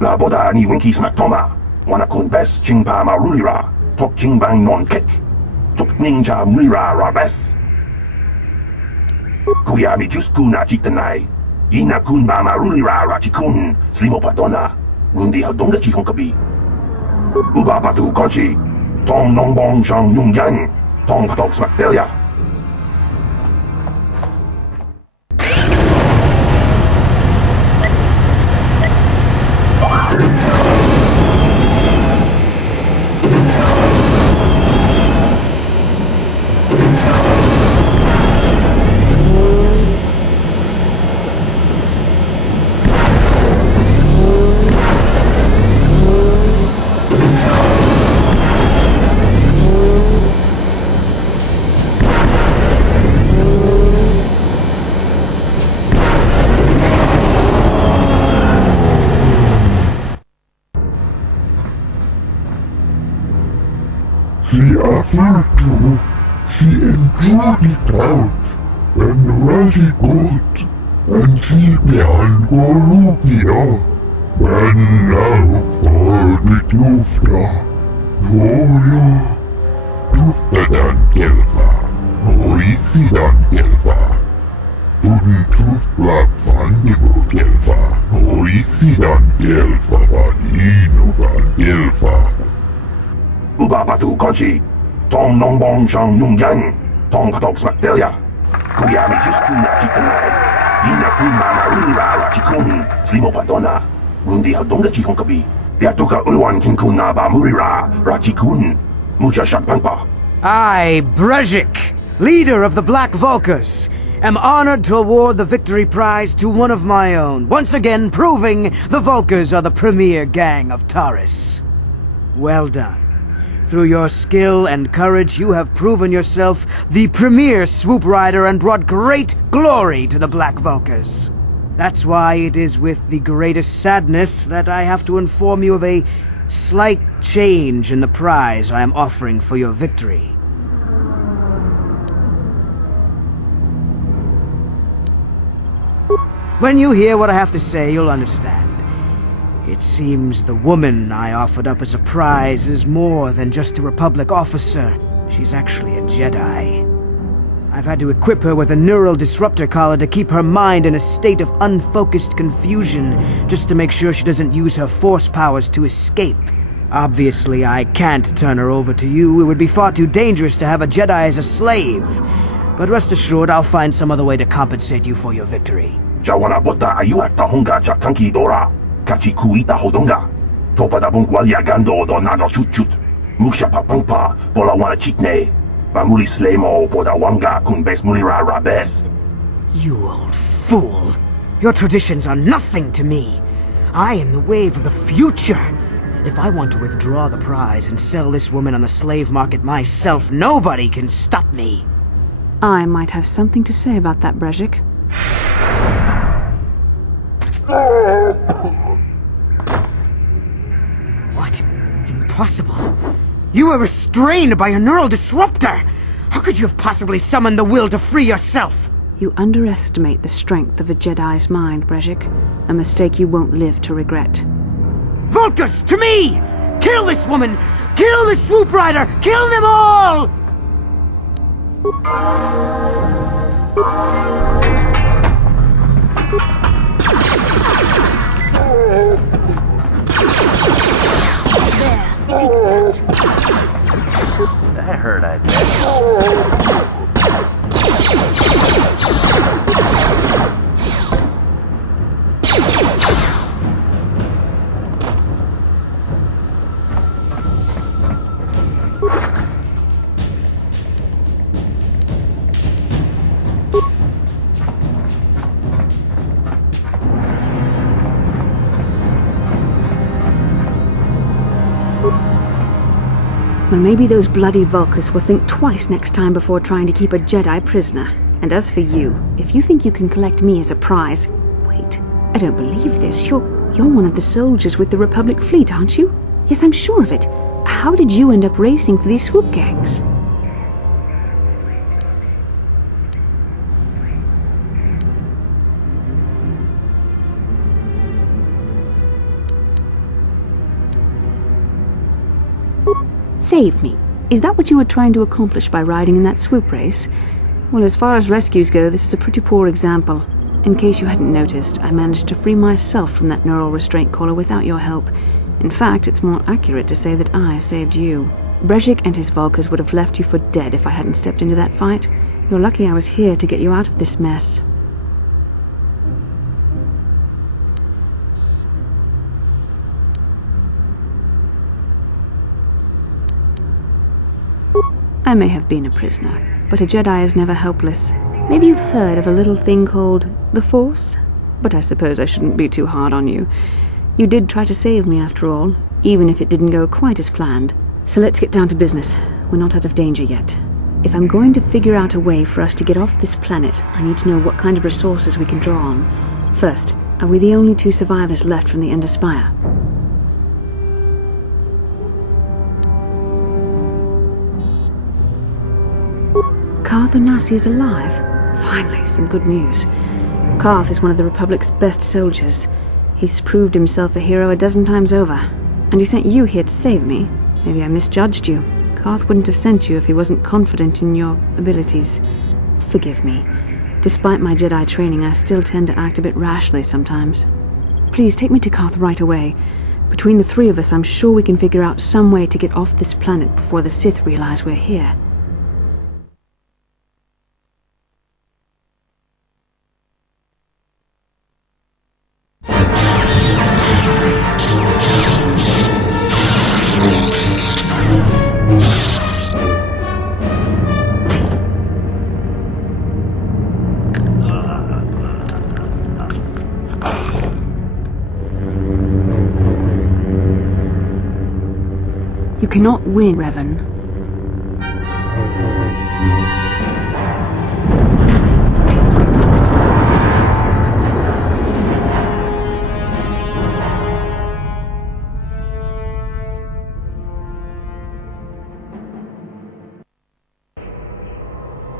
Laboda ni winki smack toma. Wanakun best chingpa marulira. Tok chingbang non kick. Tok ninja mulira rabes. Kuya mi just kuna chitanai. Ina kun ba marulira rachikun. Slimo padona. Rundi hadonga chihong kabi. Uba patu konchi. Tong nong bong shang yung yang. Tong patok smack delia. She endured it out, and really good, and she behind Gorupia. And now for the Tufta. Tufta dan Gelva, Noisi dan Gelva. Tuni Tufta Fandibo Gelva, Noisi dan Gelva, Vadino dan Gelva. Uba patu konchi. Tong nong bong shang yung yang. Tong patok smack delia. Kuya mi just kuna chitanai. Ina kun mama rura rachikun. Slimo padona. Rundi hadonga chihong kabi. Yatuka ulwan kinkuna ba murira rachikun. Mucha shakpangpa. I, Brejik, leader of the Black Vulkars, am honored to award the victory prize to one of my own, once again proving the Vulkars are the premier gang of Taris. Well done. Through your skill and courage, you have proven yourself the premier swoop rider and brought great glory to the Black Vulkars. That's why it is with the greatest sadness that I have to inform you of a slight change in the prize I am offering for your victory. When you hear what I have to say, you'll understand. It seems the woman I offered up as a prize is more than just a Republic officer. She's actually a Jedi. I've had to equip her with a neural disruptor collar to keep her mind in a state of unfocused confusion, just to make sure she doesn't use her force powers to escape. Obviously, I can't turn her over to you. It would be far too dangerous to have a Jedi as a slave. But rest assured, I'll find some other way to compensate you for your victory. Jawana bota ayuat tahonga chakanki dora. Kachi kuita hodonga. Topa da bungwalia gando do nado chut. Musha papangpa, bola wana chitne. Bamuli slemo poda wanga kun bes mulira rabest. You old fool. Your traditions are nothing to me. I am the wave of the future. If I want to withdraw the prize and sell this woman on the slave market myself, nobody can stop me. I might have something to say about that, Brejik. What? Impossible. You were restrained by a neural disruptor! How could you have possibly summoned the will to free yourself? You underestimate the strength of a Jedi's mind, Brejik. A mistake you won't live to regret. Vulkars, to me! Kill this woman! Kill the swoop rider! Kill them all! That hurt, I bet. Well, maybe those bloody Vulkars will think twice next time before trying to keep a Jedi prisoner. And as for you, if you think you can collect me as a prize... Wait, I don't believe this. You're one of the soldiers with the Republic fleet, aren't you? Yes, I'm sure of it. How did you end up racing for these swoop gangs? Save me. Is that what you were trying to accomplish by riding in that swoop race? Well, as far as rescues go, this is a pretty poor example. In case you hadn't noticed, I managed to free myself from that neural restraint collar without your help. In fact, it's more accurate to say that I saved you. Brejik and his Volkers would have left you for dead if I hadn't stepped into that fight. You're lucky I was here to get you out of this mess. I may have been a prisoner, but a Jedi is never helpless. Maybe you've heard of a little thing called the Force? But I suppose I shouldn't be too hard on you. You did try to save me after all, even if it didn't go quite as planned. So let's get down to business. We're not out of danger yet. If I'm going to figure out a way for us to get off this planet, I need to know what kind of resources we can draw on. First, are we the only 2 survivors left from the Ender Spire? Carth is alive. Finally, some good news. Carth is one of the Republic's best soldiers. He's proved himself a hero a dozen times over. And he sent you here to save me. Maybe I misjudged you. Carth wouldn't have sent you if he wasn't confident in your abilities. Forgive me. Despite my Jedi training, I still tend to act a bit rashly sometimes. Please take me to Carth right away. Between the 3 of us, I'm sure we can figure out some way to get off this planet before the Sith realize we're here. You cannot win, Revan.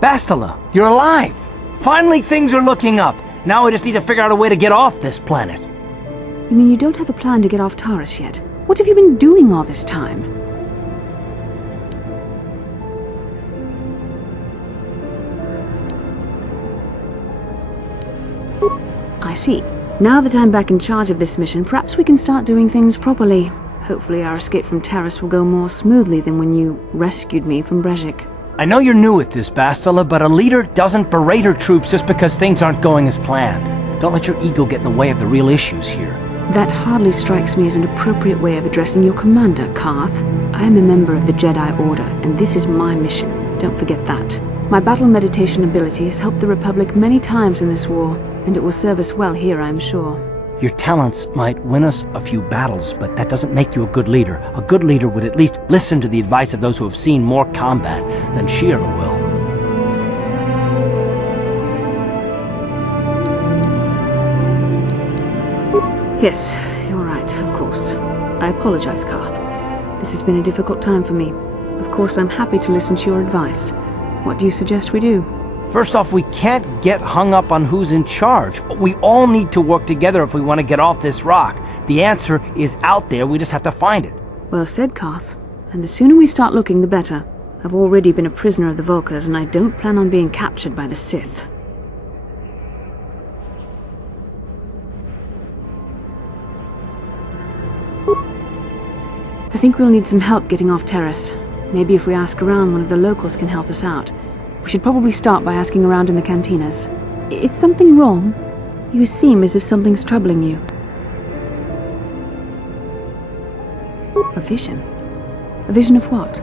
Bastila, you're alive! Finally things are looking up. Now I just need to figure out a way to get off this planet. You mean you don't have a plan to get off Taris yet? What have you been doing all this time? I see. Now that I'm back in charge of this mission, perhaps we can start doing things properly. Hopefully our escape from Taris will go more smoothly than when you rescued me from Brejik. I know you're new at this, Bastila, but a leader doesn't berate her troops just because things aren't going as planned. Don't let your ego get in the way of the real issues here. That hardly strikes me as an appropriate way of addressing your commander, Carth. I am a member of the Jedi Order, and this is my mission. Don't forget that. My battle meditation ability has helped the Republic many times in this war, and it will serve us well here, I'm sure. Your talents might win us a few battles, but that doesn't make you a good leader. A good leader would at least listen to the advice of those who have seen more combat than she ever will. Yes, you're right, of course. I apologize, Carth. This has been a difficult time for me. Of course, I'm happy to listen to your advice. What do you suggest we do? First off, we can't get hung up on who's in charge. We all need to work together if we want to get off this rock. The answer is out there, we just have to find it. Well said, Carth. And the sooner we start looking, the better. I've already been a prisoner of the Volkers, and I don't plan on being captured by the Sith. I think we'll need some help getting off Taris. Maybe if we ask around, one of the locals can help us out. We should probably start by asking around in the cantinas. Is something wrong? You seem as if something's troubling you. A vision? A vision of what?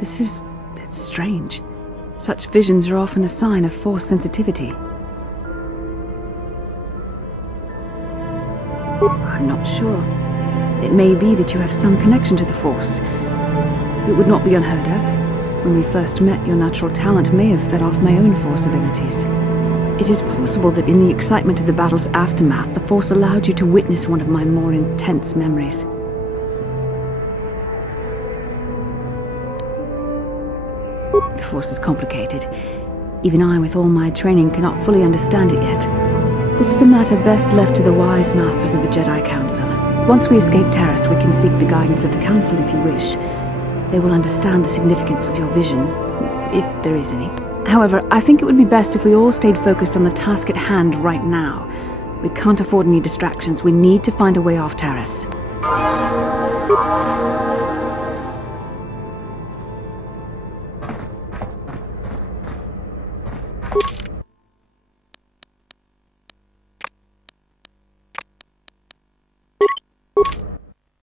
It's strange. Such visions are often a sign of Force sensitivity. I'm not sure. It may be that you have some connection to the Force. It would not be unheard of. When we first met, your natural talent may have fed off my own Force abilities. It is possible that in the excitement of the battle's aftermath, the Force allowed you to witness one of my more intense memories. The Force is complicated. Even I, with all my training, cannot fully understand it yet. This is a matter best left to the wise masters of the Jedi Council. Once we escape Taris, we can seek the guidance of the Council if you wish. They will understand the significance of your vision, if there is any. However, I think it would be best if we all stayed focused on the task at hand right now. We can't afford any distractions. We need to find a way off Taris.